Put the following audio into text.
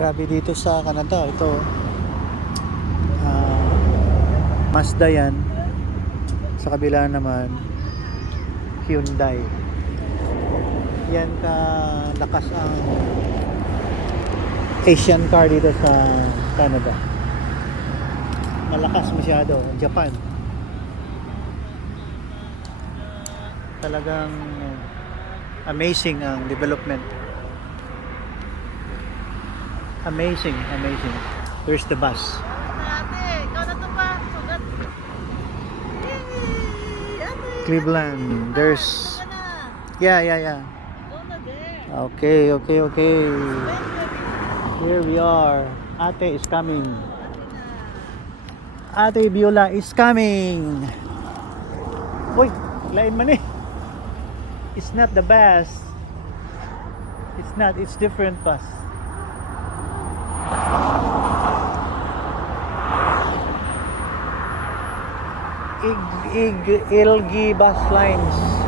Grabe dito sa Canada. Ito, Mazda yan. Sa kabila naman, Hyundai. Yan ka lakas ang Asian car dito sa Canada. Malakas masyado. Japan. Talagang amazing ang development. Amazing. There's the bus. Cleveland. There's yeah. Okay. Here we are. Ate is coming. Ate Viola is coming. Uy, lain man eh. It's not the best. It's not. It's different bus. Ilgi bus lines.